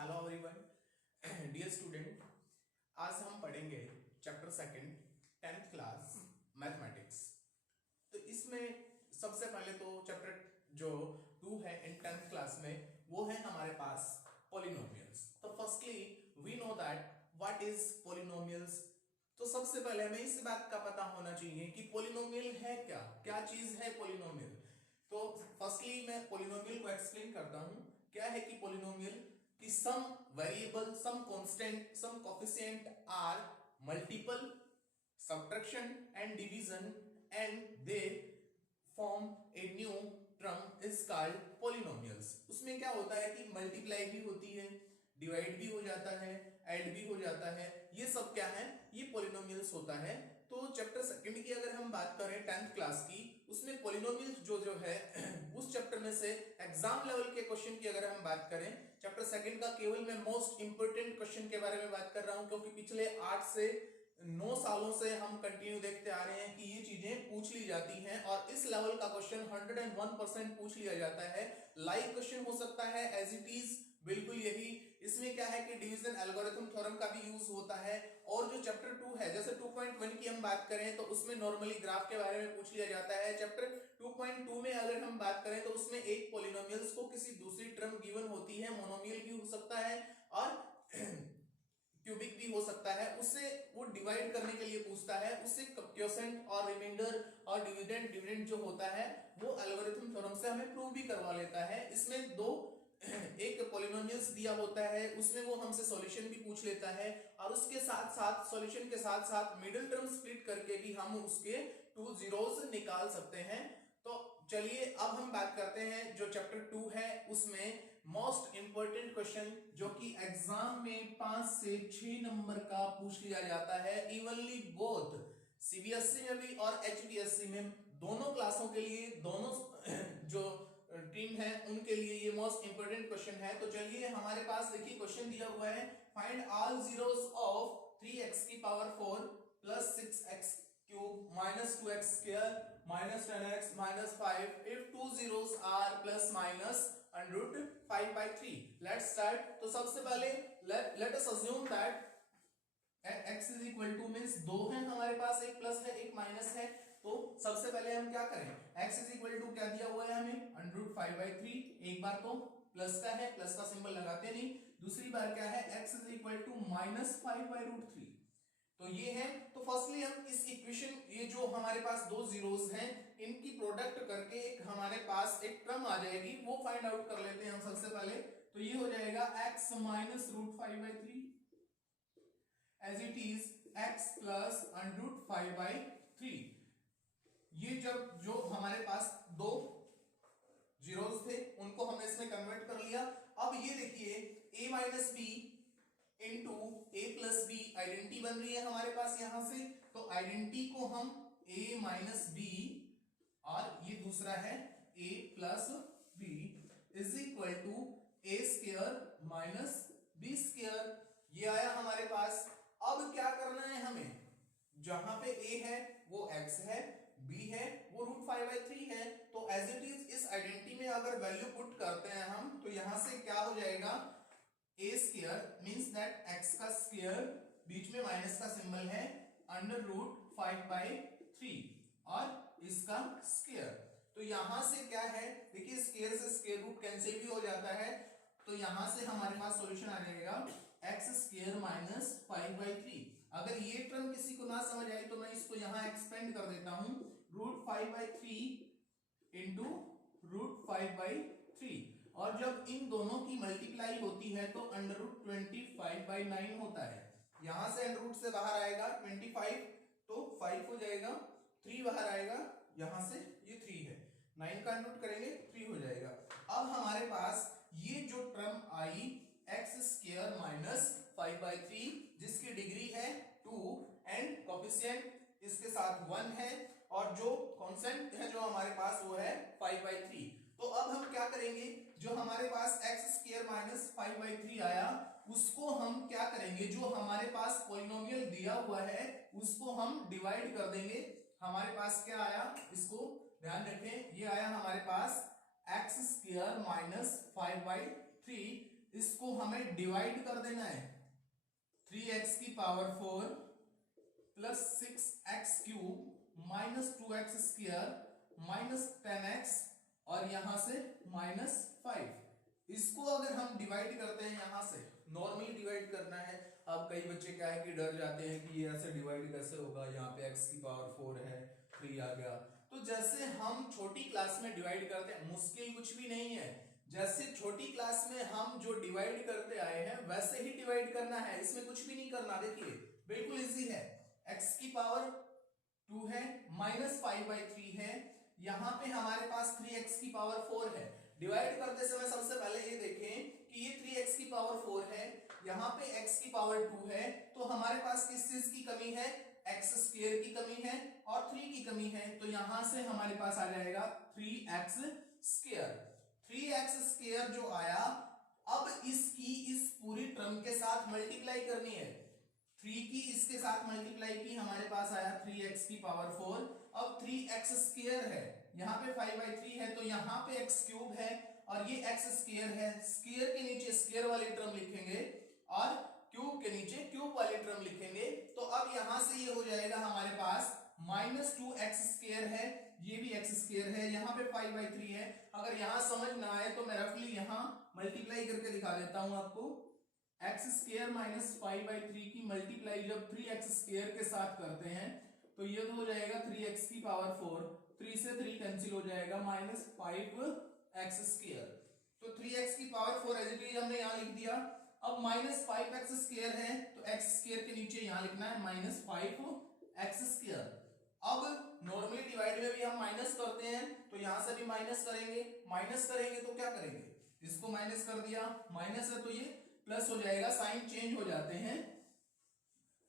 Hello everyone dear student. आज हम पढ़ेंगे chapter second 10th class mathematics. तो इसमें सबसे पहले तो चैप्टर जो 2 है इन 10th क्लास में वो है हमारे पास पॉलिनोमियल्स। तो firstly we know that what is polynomials. तो सबसे पहले हमें इस बात का पता होना चाहिए कि पॉलिनोमियल है क्या, क्या चीज है पॉलिनोमियल। तो फर्स्टली मैं पॉलिनोमियल को एक्सप्लेन करता हूं। क्या है कि पॉलिनोमियल कि some variable, some constant, some coefficient are multiple, subtraction and division, and they form a new term is called polynomials। उसमें क्या होता है कि मल्टीप्लाई भी होती है, डिवाइड भी हो जाता है, ऐड भी हो जाता है। ये सब क्या है, ये पॉलिनोमियल्स होता है। तो चैप्टर सेकंड की अगर हम बात करें 10th क्लास की, उसमें पॉलिनोमियल्स जो है उस चैप्टर में से एग्जाम लेवल के क्वेश्चन की अगर हम बात करें, चैप्टर सेकंड का केवल मैं मोस्ट इंपोर्टेंट क्वेश्चन के बारे में बात कर रहा हूं, क्योंकि पिछले 8 से 9 सालों से हम कंटिन्यू देखते आ रहे हैं कि ये चीजें पूछ ली जाती हैं और इस लेवल का क्वेश्चन 101% पूछ लिया जाता है। लाइव क्वेश्चन हो सकता है एज इट इज, बिल्कुल यही। इसमें क्या है कि डिवीजन एल्गोरिथम थ्योरम का भी यूज होता है। और जो चैप्टर 2 है, जैसे 2.1 की हम बात करें तो उसमें नॉर्मली ग्राफ के बारे में पूछ लिया जाता है। चैप्टर 2.2 में अगर हम बात करें तो उसमें एक पॉलिनोमियल्स को किसी दूसरी टर्म गिवन होती है, मोनोमियल भी हो सकता है और क्यूबिक भी हो सकता है, उससे वो डिवाइड करने के लिए पूछता है, उससे क्वोशिएंट और रिमाइंडर और डिविडेंड जो होता है वो एल्गोरिथम थ्योरम से हमें प्रूव भी करवा लेता है। इसमें दो एक पॉलिनोमियल्स दिया होता है, उसमें वो हमसे सॉल्यूशन भी पूछ लेता है और उसके साथ साथ सॉल्यूशन के साथ साथ मिडिल टर्म स्प्लिट करके भी हम उसके 2 जीरोस निकाल सकते हैं। तो चलिए अब हम बात करते हैं जो चैप्टर 2 है उसमें मोस्ट इंपोर्टेंट क्वेश्चन जो कि एग्जाम में 5 से 6 नंबर का पूछ लिया जाता है, इवनली बोथ सीबीएसई में भी और एचपीएससी में, दोनों क्लासों के लिए, दोनों जो टीम है उनके लिए ये मोस्ट इंपोर्टेंट क्वेश्चन है। तो चलिए हमारे पास देखिए क्वेश्चन दिया हुआ है, find all zeros of 3x की power 4 plus 6x cube minus 2x square minus 10x minus 5 if 2 zeros are plus minus under root 5/3। Let's start. तो सबसे पहले let us assume that x is equal to means 2 है हमारे पास, एक plus है एक minus है। तो सबसे पहले हम क्या करें, x is equal to क्या दिया हुआ है हमें, अंडर रूट 5/3। एक बार तो प्लस का है, प्लस का सिंबल लगाते नहीं। दूसरी बार क्या है, x is equal to minus 5/√3। तो ये है। तो फर्स्टली हम इस इक्वेशन, ये जो हमारे पास दो जीरोस हैं इनकी प्रोडक्ट करके एक हमारे पास एक टर्म आ जाएगी, वो फाइंड आउट कर लेते हैं हम सबसे पहले। तो ये हो जाएगा x minus root 5/3 as it is x plus under root 5/3। ये जब जो हमारे पास दो जीरोस थे उनको हमने इसमें कन्वर्ट कर लिया। अब ये देखिए a minus b into a plus b identity बन रही है हमारे पास यहां से। तो आइडेंटिटी को हम a माइनस बी और ये दूसरा है a plus b is equal to a square minus b square. ये आया हमारे पास। अब क्या करना है हमें, जहां पे a है वो x है, b है वो रूट 5/3 है। तो एज इट इज इस आइडेंटिटी में अगर वैल्यू पुट करते हैं हम तो यहां से क्या हो जाएगा, a square means that x का स्क्वायर, बीच में माइनस का सिंबल है, अंडर रूट 5/3 और इसका स्क्वायर। तो यहां से क्या है, देखिए स्क्वायर से स्क्वायर रूट कैंसिल भी हो जाता है। तो यहां से हमारे पास सॉल्यूशन आ जाएगा x स्क्वायर माइनस 5/3। अगर ये टर्म किसी को ना समझ आई तो मैं इसको यहां एक्सपेंड कर देता हूं, रूट 5/3 इंटू रूट 5/3। और जब इन दोनों की मल्टीप्लाई होती है तो अंडर रूट 25/9 होता है। यहां से अंडर रूट से बाहर आएगा 25 तो 5 हो जाएगा, 3 बाहर आएगा, यहां से ये 3 है, 9 का अंडर रूट करेंगे 3 हो जाएगा। अब हमारे पास ये जो टर्म आई x स्क्वायर माइनस 5/3 जिसकी डिग्री है 2 एंड कोफिशिएंट इसके साथ 1 है और जो कांस्टेंट है जो हमारे पास वो है 5/3। तो अब हम क्या करेंगे, जो हमारे पास x स्क्वायर माइनस 5/3 आया उसको हम क्या करेंगे, जो हमारे पास पॉलिनोमियल दिया हुआ है उसको हम डिवाइड कर देंगे। हमारे पास क्या आया, इसको ध्यान रखें, ये आया हमारे पास x स्क्वायर माइनस 5/3 इसको हमें डिवाइड कर देना है 3x की power 4 plus 6x cube minus 2x square minus 10x और यहां से माइनस 5। इसको अगर हम डिवाइड करते हैं यहां से नॉर्मली डिवाइड करना है। अब कई बच्चे क्या है कि डर जाते हैं कि ये ऐसे डिवाइड कैसे होगा, यहाँ पे x की पावर 4 है 3 आ गया। तो जैसे हम छोटी क्लास में डिवाइड करते हैं, मुश्किल कुछ भी नहीं है, जैसे छोटी क्लास में हम जो डिवाइड करते आए हैं वैसे ही डिवाइड करना है, इसमें कुछ भी नहीं करना। देखिए बिल्कुल इजी है। x की पावर 2 है माइनस 5/3 है, यहां पे हमारे पास 3x की पावर 4 है। डिवाइड करते समय सबसे पहले ये देखें कि ये 3x की पावर 4 है, यहां पे x की पावर 2 है, तो हमारे पास किस चीज की कमी है, x स्क्वायर की कमी है और 3 की कमी है। तो यहां से हमारे पास आ जाएगा 3x स्क्वायर। 3x स्क्वायर जो आया, अब इसकी इस पूरी टर्म के साथ मल्टीप्लाई करनी है। 3 की इसके साथ मल्टीप्लाई की, हमारे पास आया 3x की पावर 4। अब 3x स्क्वायर है, यहाँ पे 5/3 है, तो यहाँ पे x क्यूब है और ये x स्क्वायर है। स्क्वायर के नीचे स्क्वायर वाली टर्म लिखेंगे और क्यूब के नीचे क्यूब वाली टर्म लिखेंगे। तो अब यहां से ये हो जाएगा हमारे पास माइनस 2x स्क्वायर है, ये भी x स्क्वायर है, यहाँ पे 5/3 है। अगर यहां समझ ना आए तो मैं रफली यहां मल्टीप्लाई करके दिखा देता हूं आपको। x स्क्वायर माइनस 5/3 की मल्टीप्लाई जब 3x स्क्वायर के साथ करते हैं तो ये तो हो जाएगा 3x की पावर 4, 3 से 3 कैंसिल हो जाएगा, माइनस 5x स्क्वायर। तो 3x की पावर 4 एज इट इज हमने यहां लिख दिया। अब माइनस 5x स्क्वायर है तो x स्क्वायर के नीचे यहां लिखना है माइनस 5x स्क्वायर। अब नॉर्मली डिवाइड में भी हम माइनस करते हैं तो यहां से भी माइनस करेंगे, माइनस करेंगे तो क्या करेंगे, इसको माइनस कर दिया, माइनस है तो ये प्लस हो जाएगा, साइन चेंज हो जाते हैं।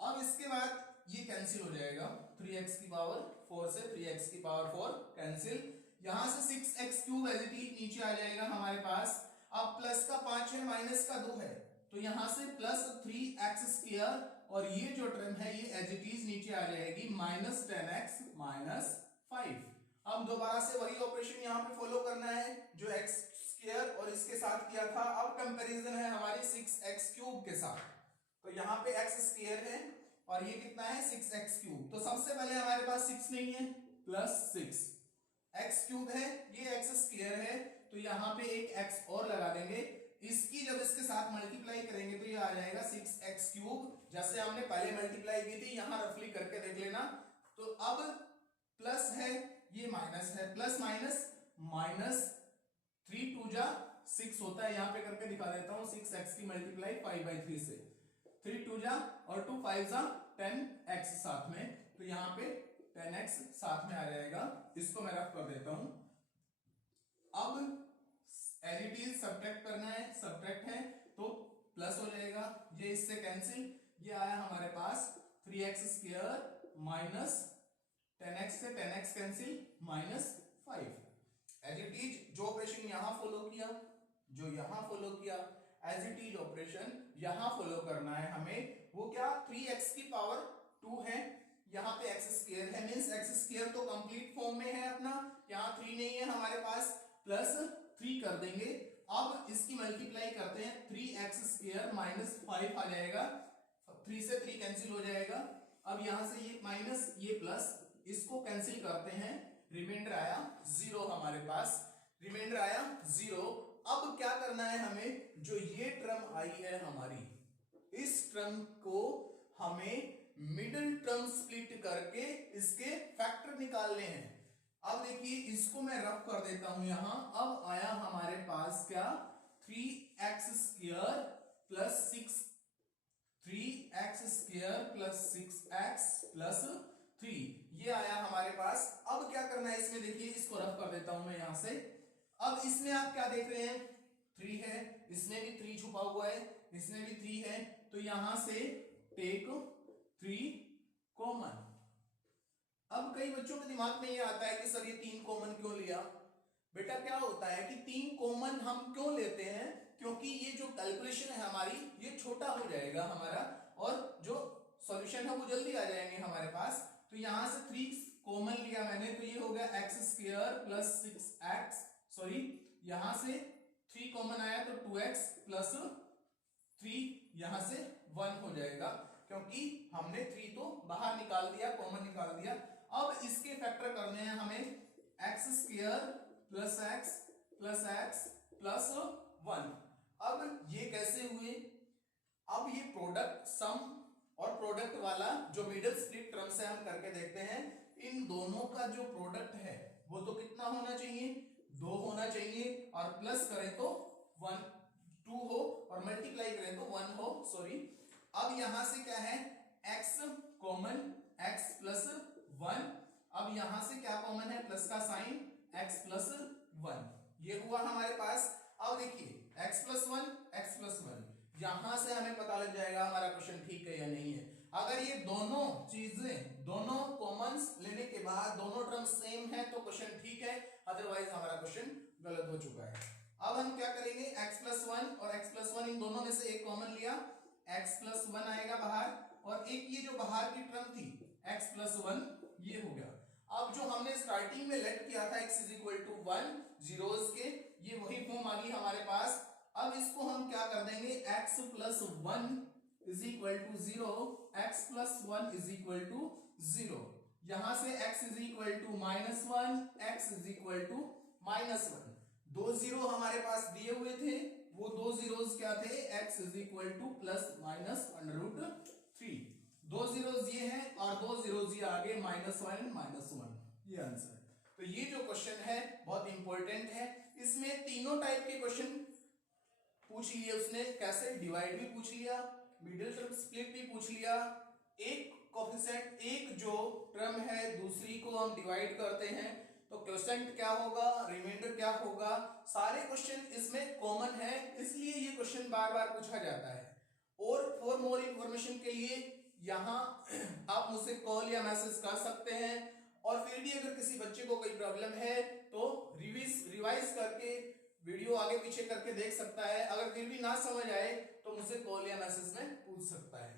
अब इसके बाद ये कैंसिल हो जाएगा, 3x की पावर 4 से 3x की पावर 4 कैंसिल, यहां से 6x cube as it is नीचे आ जाएगा हमारे पास। अब प्लस का 5 है माइनस का 2 है, तो यहां से प्लस 3x स्क्वायर और ये जो टर्म है ये एज इट इज नीचे आ जाएगी माइनस 10x माइनस 5। अब दोबारा से वही ऑपरेशन यहां पे फॉलो करना है जो x स्क्वायर और इसके साथ किया था। अब कंपैरिजन है हमारी 6x क्यूब के साथ, तो यहाँ पे x स्क्वायर है और ये कितना है 6x क्यूब। तो सबसे पहले हमारे पास 6 नहीं है, प्लस 6 x क्यूब है, ये x स्क्वायर है, तो यहाँ पे एक x और लगा देंगे। इसकी जब इसके साथ मल्टीप्लाई करेंगे तो ये आ जाएगा 6x क्यूब, जैसे हमने पहले मल्टीप्लाई की थी, यहाँ रफली करके देख लेना। तो अब प्लस है, ये माइनस है, प्लस माइनस माइनस 3 2 जा 6 होता है, यहाँ पे करके दिखा देता हूँ। 6x की मल्टीप्लाई 5/3 से, 3 2 जा और 2 5 जा 10x साथ में, तो यहाँ पे 10x साथ में आ जाएगा। इसको मैं रफ कर देता हूं। अब एज इट इज सब्ट्रैक्ट करना है, सब्ट्रैक्ट है तो प्लस हो जाएगा, ये इससे कैंसिल, ये आया हमारे पास 3x स्क्वायर माइनस 10x से 10x cancel minus 5। As it is जो ऑपरेशन यहां फॉलो किया, जो यहां फॉलो किया, एज इट इज ऑपरेशन यहां फॉलो करना है हमें। वो क्या, 3x की पावर 2 है, यहाँ पे x स्क्वायर है, मींस x स्क्वायर तो कंप्लीट फॉर्म में है अपना, यहाँ 3 नहीं है हमारे पास, प्लस 3 कर देंगे। अब इसकी मल्टीप्लाई करते हैं, 3x स्क्वायर माइनस 5 आ जाएगा, 3 से 3 कैंसिल हो जाएगा। अब यहां से ये माइनस ये प्लस, इसको कैंसिल करते हैं, रिमाइंडर आया 0 हमारे पास, रिमाइंडर आया 0। अब क्या करना है हमें, जो ये टर्म आई है हमारी, इस टर्म को हमें मिडिल टर्म स्प्लिट करके इसके फैक्टर निकालने हैं। अब देखिए इसको मैं रफ कर देता हूं यहां। अब आया हमारे पास क्या, 3x square plus 6, 3x square plus 6x plus 3, ये आया हमारे पास। अब क्या करना है इसमें, देखिए इसको रफ कर देता हूं मैं यहां से। अब इसमें आप क्या देख रहे हैं, 3 है, इसमें भी 3 छुपा हुआ है, इसमें भी 3 है, तो यहां से टेक 3 कॉमन। अब कई बच्चों के दिमाग में ये आता है कि सर ये 3 कॉमन क्यों लिया। बेटा क्या होता है कि 3 कॉमन हम क्यों लेते हैं, क्योंकि ये जो कैलकुलेशन है हमारी ये छोटा हो जाएगा हमारा, और जो सॉल्यूशन है वो जल्दी आ जाएंगे हमारे पास। तो यहां से 3 कॉमन लिया मैंने, तो ये हो गया x square plus 6x, sorry यहां से 3 कॉमन आया तो 2x प्लस 3 यहां से 1 हो जाएगा, क्योंकि हमने 3 तो बाहर निकाल दिया, कॉमन निकाल दिया। अब इसके फैक्टर करने हैं हमें, x square plus x plus 1। अब ये कैसे हुए? अब ये प्रोडक्ट सम और प्रोडक्ट वाला जो मिडिल स्प्लिट टर्म से हम करके देखते हैं, इन दोनों का जो प्रोडक्ट है वो तो कितना होना चाहिए? 2 होना चाहिए, और प्लस करें तो 1 2 हो, और मल्टीप्लाई करें तो 1 हो, सॉरी। अब यहां से क्या है? x common, x plus 1। अब यहां से क्या कॉमन है? प्लस का साइन, x प्लस 1, ये हुआ हमारे पास। अब देखिए x प्लस 1 यहां से हमें पता लग जाएगा हमारा क्वेश्चन ठीक है या नहीं है। अगर ये दोनों चीजें, दोनों कॉमन्स लेने के बाद दोनों टर्म सेम है तो क्वेश्चन ठीक है, अदरवाइज हमारा क्वेश्चन गलत हो चुका है। अब हम क्या करेंगे? x प्लस 1 और x प्लस 1 इन दोनों में से एक कॉमन लिया, x प्लस 1 आएगा बाहर, और एक ये जो बाहर की टर्म थी x प्लस 1, ये हो गया। अब जो हमने स्टार्टिंग में लेट किया था x is equal to 1 zeros के, ये वही फॉर्म आ गई हमारे पास। अब इसको हम क्या कर देंगे? x plus 1 is equal to 0, x plus 1 is equal to 0। यहां से x is equal to -1, x is equal to -1। 2 zero हमारे पास दिए हुए थे, वो 2 जीरोस क्या थे? x is equal two plus minus √3। 2 zeros ये हैं और 2 जीरोस ये आगे -1, ये आंसर। तो ये जो क्वेश्चन है बहुत इंपॉर्टेंट है। इसमें तीनों टाइप के क्वेश्चन पूछ लिए उसने, कैसे डिवाइड भी पूछ लिया, मिडिल टर्म स्प्लिट भी पूछ लिया, एक कोफिशिएंट, एक जो टर्म है दूसरी को हम डिवाइड करते हैं तो क्वोशिएंट क्या होगा, रिमाइंडर क्या होगा, सारे क्वेश्चन इसमें कॉमन है, इसलिए ये क्वेश्चन बार बार पूछा जाता है। और फॉर मोर इंफॉर्मेशन के लिए यहाँ आप मुझसे कॉल या मैसेज कर सकते हैं, और फिर भी अगर किसी बच्चे को कोई प्रॉब्लम है तो रिवाइज करके वीडियो आगे पीछे करके देख सकता है। अगर फिर भी ना समझ आए तो मुझसे कॉल या मैसेज में पूछ सकता है।